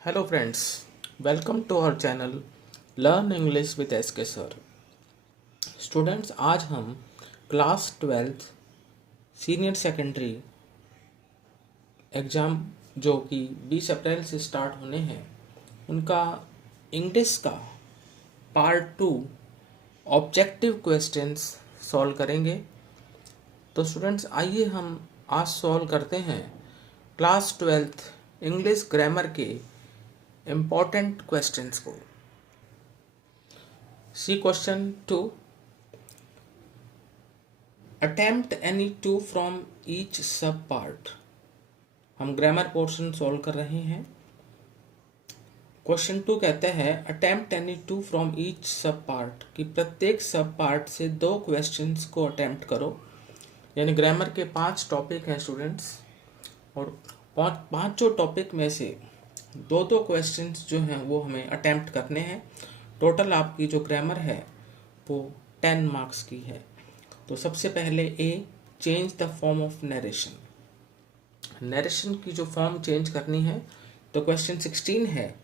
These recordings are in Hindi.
Hello friends, welcome to our channel learn English with S K sir. Students, आज हम class 12th senior secondary exam जो कि 20 अप्रैल से स्टार्ट होने हैं उनका इंग्लिश का पार्ट 2 ऑब्जेक्टिव क्वेश्चंस सॉल्व करेंगे। तो स्टूडेंट्स, आइए हम आज सॉल्व करते हैं क्लास 12th इंग्लिश ग्रामर के इम्पॉर्टेंट क्वेश्चंस को। C question 2, attempt any two from each sub part. हम ग्रामर पोर्शन सॉल्व कर रहे हैं। क्वेश्चन 2 कहता है attempt any two from each sub part, कि प्रत्येक सब पार्ट से 2 क्वेश्चंस को अटेम्प्ट करो। यानी ग्रामर के 5 टॉपिक हैं स्टूडेंट्स, और पांचों टॉपिक में से 2 क्वेश्चंस जो हैं वो हमें अटेम्प्ट करने हैं। टोटल आपकी जो ग्रामर है वो 10 मार्क्स की है। तो सबसे पहले A, change the form of narration. Narration की जो फॉर्म चेंज करनी है, तो क्वेश्चन 16 है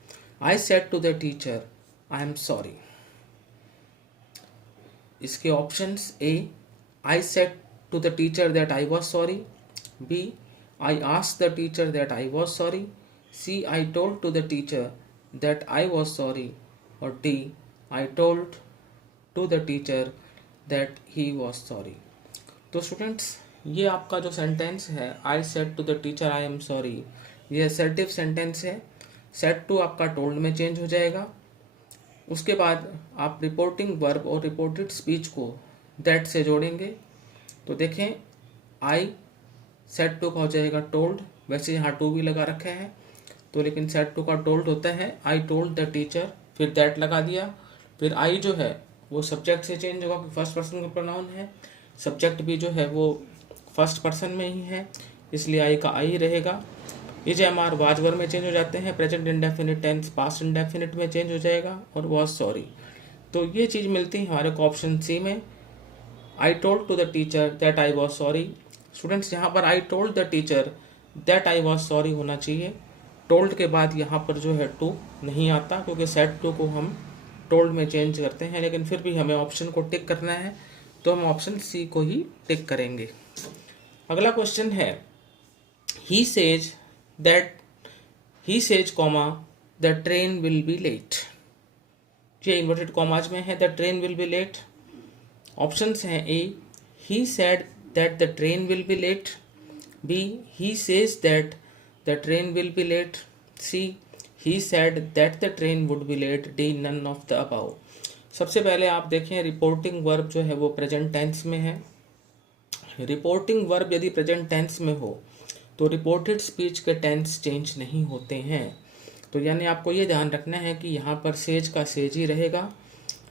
I said to the teacher I am sorry. इसके options A, I said to the teacher that I was sorry, B, I asked the teacher that I was sorry, C, I told to the teacher that I was sorry, और D, I told to the teacher that he was sorry. तो स्टूडेंट्स, ये आपका जो सेंटेंस है I said to the teacher I am sorry, ये असर्टिव सेंटेंस है। सेड टू आपका टोल्ड में चेंज हो जाएगा। उसके बाद आप रिपोर्टिंग वर्ब और रिपोर्टेड स्पीच को दैट से जोड़ेंगे। तो देखें, आई सेड टू का हो जाएगा टोल्ड, वैसे यहाँ टू भी लगा रखा है तो, लेकिन सेड टू का टोल्ड होता है आई टोल्ड द टीचर, फिर दैट लगा दिया। फिर आई जो है वो सब्जेक्ट से चेंज होगा, फर्स्ट पर्सन का प्रोनाउन है। सब्जेक्ट भी जो है वो फर्स्ट पर्सन में ही है, इसलिए आई का आई रहेगा। ये जो हमारे वाजवर में चेंज हो जाते हैं, present indefinite tense past indefinite में चेंज हो जाएगा, और वॉज सॉरी। तो ये चीज़ मिलती है हमारे को ऑप्शन सी में, I told to the teacher that I was sorry. Students, यहाँ पर I told the teacher that I was sorry होना चाहिए। टोल्ड के बाद यहाँ पर जो है टू नहीं आता, क्योंकि सेड टू को हम टोल्ड में चेंज करते हैं, लेकिन फिर भी हमें ऑप्शन को टिक करना है तो हम ऑप्शन सी को ही टिक करेंगे। अगला क्वेश्चन है he says that, he says comma the train will be late. ये इन्वर्टेड कॉमाज में है, the train will be late. Options हैं A, he said that the train will be late, B, he says that the train will be late, C, he said that the train would be late, D, none of the above। सबसे पहले आप देखें, रिपोर्टिंग वर्ब जो है वो प्रेजेंट टेंस में है। रिपोर्टिंग वर्ब यदि प्रेजेंट टेंस में हो तो रिपोर्टेड स्पीच के टेंस चेंज नहीं होते हैं। तो यानी आपको ये ध्यान रखना है कि यहाँ पर सेज का सेज ही रहेगा,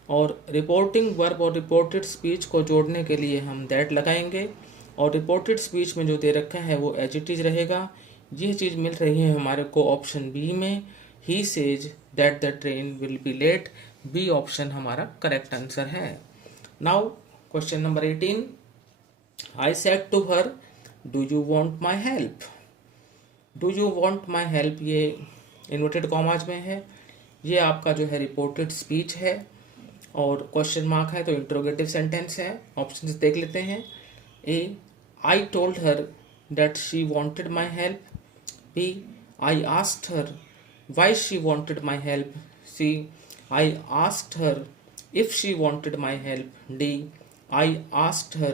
और रिपोर्टिंग वर्ब और रिपोर्टेड स्पीच को जोड़ने के लिए हम दैट लगाएंगे, और रिपोर्टेड स्पीच में जो दे रखा है वो एज इट इज रहेगा। ये चीज़ मिल रही है हमारे को ऑप्शन बी में, he says that the train will be late। B option हमारा करेक्ट आंसर है। Now question number 18, I said to her do you want my help. Do you want my help ये इन्वर्टेड कॉमाज में है, ये आपका जो है रिपोर्टेड स्पीच है, और क्वेश्चन मार्क है तो इंट्रोगेटिव सेंटेंस है। ऑप्शन देख लेते हैं, A, I told her that she wanted my help, B, I asked her why she wanted my help, C, I asked her if she wanted my help, D, I asked her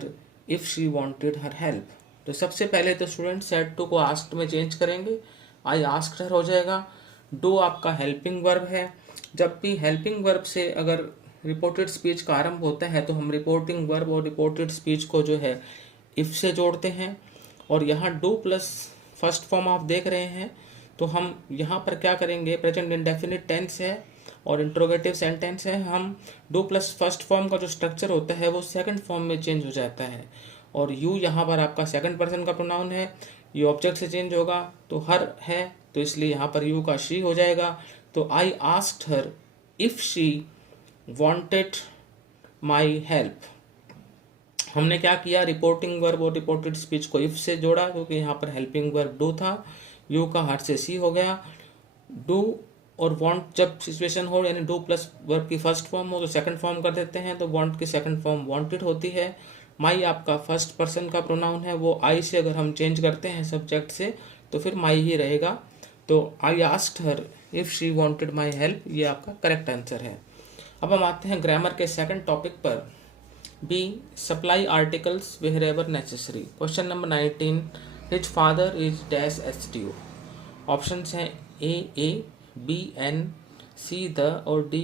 if she wanted her help। तो सबसे पहले तो स्टूडेंट सेड टू को आस्क्ड में चेंज करेंगे, आई आस्क्ड हर हो जाएगा। डू आपका हेल्पिंग वर्ब है, जब भी हेल्पिंग वर्ब से अगर रिपोर्टेड स्पीच का आरंभ होता है तो हम रिपोर्टिंग वर्ब और रिपोर्टेड स्पीच को जो है इफ से जोड़ते हैं, और यहाँ डू प्लस फर्स्ट फॉर्म आप देख रहे हैं, तो हम यहाँ पर क्या करेंगे, प्रेजेंट इंडेफिनिट टेंस है और इंट्रोगेटिव सेंटेंस है, हम डू प्लस फर्स्ट फॉर्म का जो स्ट्रक्चर होता है वो सेकंड फॉर्म में चेंज हो जाता है, और यू यहाँ पर आपका सेकंड पर्सन का प्रोनाउन है, ये ऑब्जेक्ट से चेंज होगा तो हर है, तो इसलिए यहाँ पर यू का शी हो जाएगा। तो आई asked her if she wanted my help. हमने क्या किया, रिपोर्टिंग वर्ब और रिपोर्टेड स्पीच को इफ से जोड़ा, क्योंकि यहाँ पर हेल्पिंग वर्ब डू था, यू का हर से सी हो गया। डू और वांट जब सिचुएशन हो, यानी डू प्लस वर्ब की फर्स्ट फॉर्म हो तो सेकंड फॉर्म कर देते हैं, तो वांट की सेकंड फॉर्म वांटेड होती है। माई आपका फर्स्ट पर्सन का प्रोनाउन है, वो आई से अगर हम चेंज करते हैं सब्जेक्ट से तो फिर माई ही रहेगा। तो आई asked her if she wanted my help, ये आपका करेक्ट आंसर है। अब हम आते हैं ग्रामर के सेकंड टॉपिक पर। B, supply articles wherever necessary. Question number 19, his father is dash SDO. Options हैं A, B an, C the और डी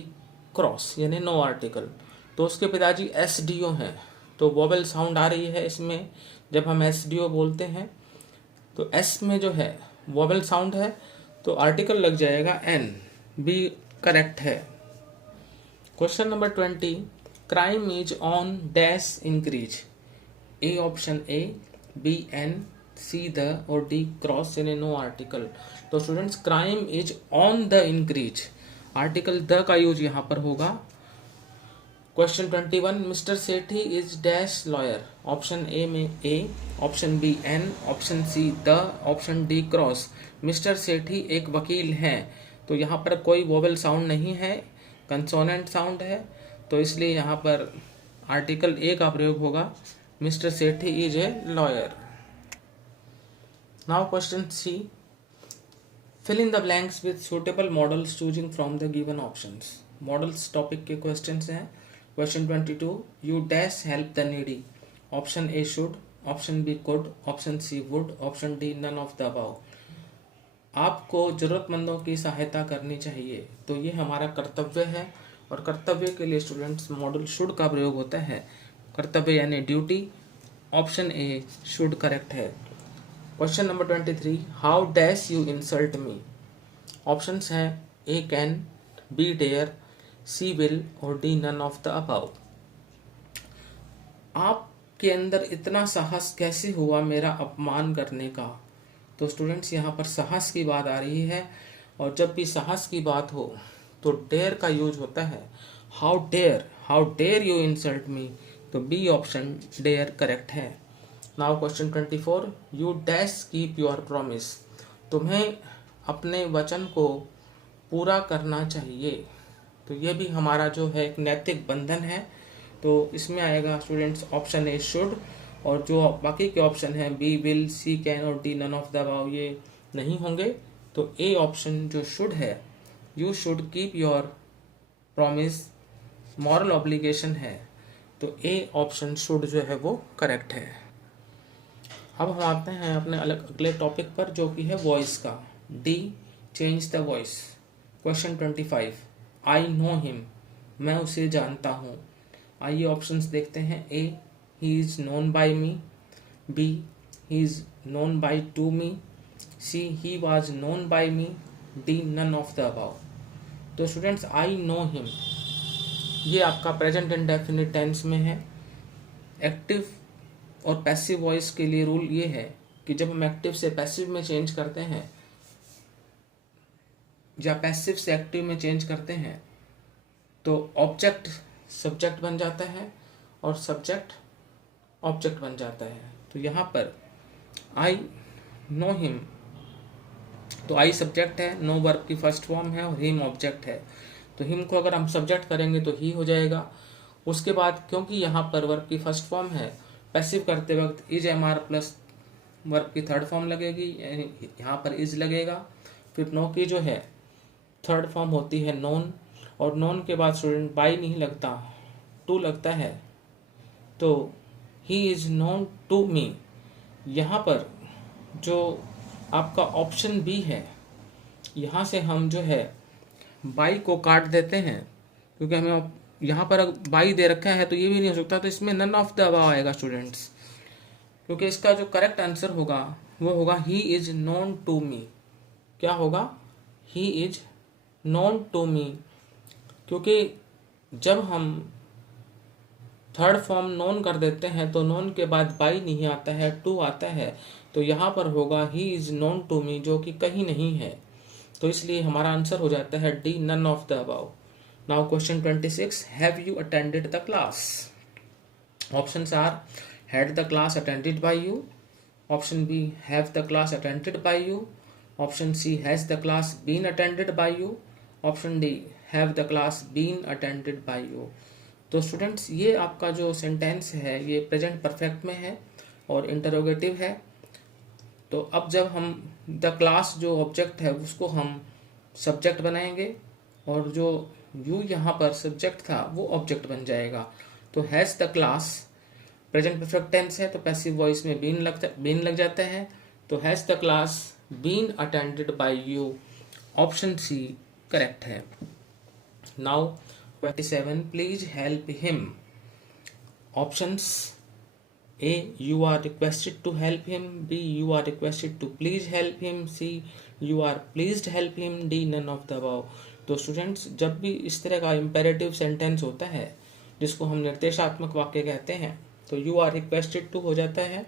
क्रॉस यानी नो आर्टिकल। तो उसके पिताजी एसडीओ हैं, तो वोवेल साउंड आ रही है इसमें जब हम एसडीओ बोलते हैं, तो एस में जो है वोवेल साउंड है तो आर्टिकल लग जाएगा एन, बी करेक्ट है। Question number 20, crime is on dash increase. A option A, B an, C the और डी क्रॉस यानी नो आर्टिकल। तो students crime is on the increase, article the का यूज यहां पर होगा। Question 21, mister Sethi is dash lawyer. Option A में A, option B an, option C the, option D cross. Mister Sethi एक वकील हैं, तो यहाँ पर कोई वोवेल साउंड नहीं है, कंसोनेंट साउंड है, तो इसलिए यहाँ पर आर्टिकल ए का प्रयोग होगा। Mister Sethi is a lawyer. Now question C, fill in the blanks with suitable modals choosing from the given options. Modals topic के क्वेश्चंस हैं। Question 22, you dash help the needy. Option A should, option B could, option C would, option D none of the above. आपको जरूरतमंदों की सहायता करनी चाहिए, तो ये हमारा कर्तव्य है, और कर्तव्य के लिए स्टूडेंट्स मॉडल शुड का प्रयोग होता है। कर्तव्य यानी duty, option A should correct है। Question number 23, how dash you insult me. Options हैं A can, B dare, C will और D none of the above. आपके अंदर इतना साहस कैसे हुआ मेरा अपमान करने का। तो स्टूडेंट्स यहाँ पर साहस की बात आ रही है, और जब भी साहस की बात हो तो डेयर का यूज होता है। How dare you insult me, तो बी ऑप्शन डेयर करेक्ट है। Now question 24, you dash keep your promise. तुम्हें अपने वचन को पूरा करना चाहिए, तो ये भी हमारा जो है एक नैतिक बंधन है, तो इसमें आएगा स्टूडेंट्स ऑप्शन ए शुड, और जो बाकी के ऑप्शन हैं बी विल, सी कैन और D none of the above ये नहीं होंगे। तो ए ऑप्शन जो शुड है, you should keep your promise, moral obligation है, तो ए ऑप्शन शुड जो है वो करेक्ट है। अब हम आते हैं अपने अगले टॉपिक पर जो कि है वॉइस का। D, change the voice. Question 25, I know him, मैं उसे जानता हूँ। आइए ऑप्शंस देखते हैं। A, he is known by me, B, he is known by to me, C, he was known by me, D none of the above. तो स्टूडेंट्स आई नो हिम ये आपका प्रेजेंट इंडेफिनिट टेंस में है। एक्टिव और पैसिव वॉइस के लिए रूल ये है कि जब हम एक्टिव से पैसिव में चेंज करते हैं या पैसिव से एक्टिव में चेंज करते हैं तो ऑब्जेक्ट सब्जेक्ट बन जाता है और सब्जेक्ट ऑब्जेक्ट बन जाता है। तो यहाँ पर आई नो हिम, तो आई सब्जेक्ट है, नो वर्ब की फर्स्ट फॉर्म है और हिम ऑब्जेक्ट है, तो हिम को अगर हम सब्जेक्ट करेंगे तो ही हो जाएगा। उसके बाद क्योंकि यहाँ पर वर्ब की फर्स्ट फॉर्म है, पैसिव करते वक्त is am are plus verb की थर्ड फॉर्म लगेगी, यानी यहाँ पर इज लगेगा। फिर नो की जो है थर्ड फॉर्म होती है नोन, और नोन के बाद स्टूडेंट बाई नहीं लगता, टू लगता है, तो he is known to me. यहाँ पर जो आपका ऑप्शन बी है, यहाँ से हम जो है बाई को काट देते हैं, क्योंकि हमें यहाँ पर बाई दे रखा है तो ये भी नहीं हो सकता, तो इसमें नन ऑफ द अबव आएगा स्टूडेंट्स, क्योंकि इसका जो करेक्ट आंसर होगा वो होगा he is known to me. क्या होगा? He is known to me, क्योंकि जब हम थर्ड फॉर्म नोन कर देते हैं तो नोन के बाद बाई नहीं आता है, टू आता है, तो यहाँ पर होगा he is known to me, जो कि कहीं नहीं है, तो इसलिए हमारा आंसर हो जाता है D, none of the above. Now question 26, have you attended the class. Options are had the class attended by you, option B have the class attended by you, option C has the class been attended by you, option D have the class been attended by you. तो स्टूडेंट्स ये आपका जो सेंटेंस है ये प्रेजेंट परफेक्ट में है और इंटरोगेटिव है। तो अब जब हम द क्लास जो ऑब्जेक्ट है उसको हम सब्जेक्ट बनाएंगे और जो यू यहाँ पर सब्जेक्ट था वो ऑब्जेक्ट बन जाएगा। तो has the class present perfect tense है तो पैसिव वॉइस में बीन लग जाते हैं। तो has the class been attended by you, option C correct है। Now 27 please help him. Options A. You are requested to help him. B. You are requested to please help him. C. You are pleased help him. D. None of the above. तो स्टूडेंट्स जब भी इस तरह का इम्पेरेटिव सेंटेंस होता है जिसको हम निर्देशात्मक वाक्य कहते हैं तो यू आर रिक्वेस्टेड टू हो जाता है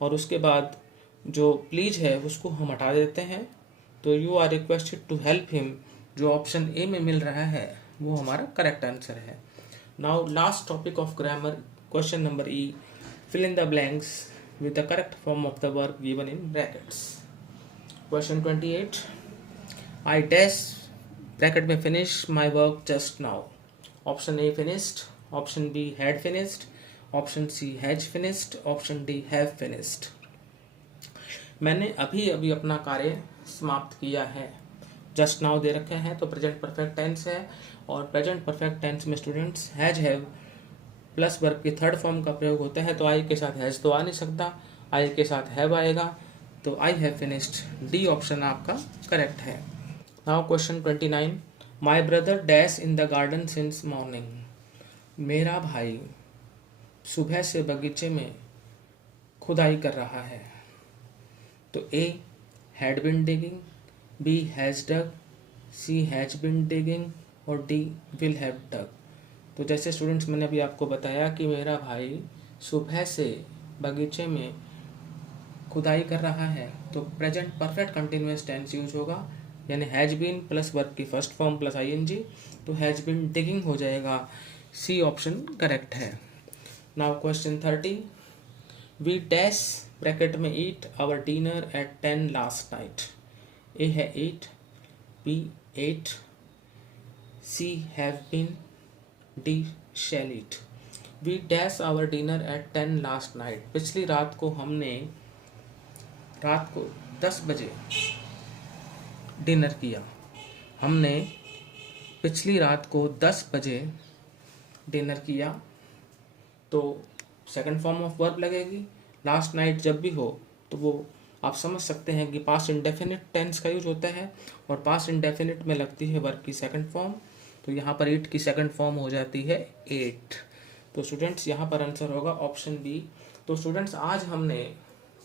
और उसके बाद जो प्लीज है उसको हम हटा देते हैं। तो you are requested to help him जो ऑप्शन ए में मिल रहा है वो हमारा करेक्ट आंसर है। Now last topic of grammar, question number E, fill in the blanks with the correct form of the verb given in brackets. Question 28, I dash bracket में finish my work just now. Option A finished, option B had finished, option C has finished, option D have finished. मैंने अभी अभी अपना कार्य समाप्त किया है। जस्ट नाउ दे रखे हैं तो प्रेजेंट परफेक्ट टेंस है और प्रेजेंट परफेक्ट टेंस में students has have plus verb की थर्ड फॉर्म का प्रयोग होता है। तो आई के साथ हैज तो आ नहीं सकता, आई के साथ हैव आएगा। तो I have finished, D option आपका करेक्ट है। Now question 29, my brother dash in the garden since morning. मेरा भाई सुबह से बगीचे में खुदाई कर रहा है। तो A had been digging, B has dug, C has been digging और डी विल हैव डग। तो जैसे स्टूडेंट्स मैंने अभी आपको बताया कि मेरा भाई सुबह से बगीचे में खुदाई कर रहा है तो present perfect continuous tense use होगा, यानी हैज बीन प्लस वर्ब की फर्स्ट फॉर्म प्लस आईएनजी, तो हैज बीन डिगिंग हो जाएगा, सी ऑप्शन करेक्ट है। Now question 30, we dash bracket में eat our dinner at 10 last night. A है eat, B ate, C have been, D shall eat. We dash our dinner at 10 last night. पिछली रात को हमने रात को 10 बजे डिनर किया। हमने पिछली रात को 10 बजे डिनर किया तो सेकंड फॉर्म ऑफ वर्ब लगेगी। लास्ट नाइट जब भी हो तो वो आप समझ सकते हैं कि पास्ट इंडेफिनिट टेंस का यूज होता है और पास्ट इंडेफिनिट में लगती है वर्ब की सेकंड फॉर्म। तो यहाँ पर ईट की सेकंड फॉर्म हो जाती है एट। तो स्टूडेंट्स यहाँ पर आंसर होगा ऑप्शन बी। तो स्टूडेंट्स आज हमने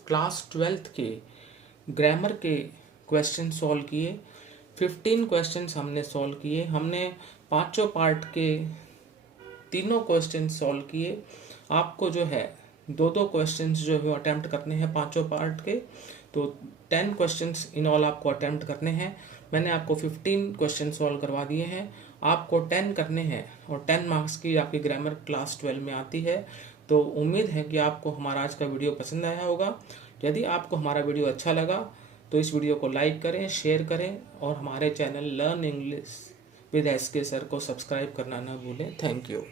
क्लास 12th के ग्रामर के क्वेश्चन सॉल्व किए। 15 क्वेश्चंस हमने सॉल्व किए। हमने पांचों पार्ट के तीनों क्वेश्चन सॉल्व किए। आपको जो है दो क्वेश्चंस जो है अटेम्प्ट करने हैं पांचों पार्ट के। तो 10 क्वेश्चंस इन ऑल आपको अटेम्प्ट करने हैं। मैंने आपको 15 क्वेश्चन सॉल्व करवा दिए हैं, आपको 10 करने हैं और 10 मार्क्स की आपकी ग्रामर क्लास 12 में आती है। तो उम्मीद है कि आपको हमारा आज का वीडियो पसंद आया होगा। यदि आपको हमारा वीडियो अच्छा लगा तो इस वीडियो को लाइक करें, शेयर करें और हमारे channel learn English with S K sir को सब्सक्राइब करना ना भूलें। Thank you.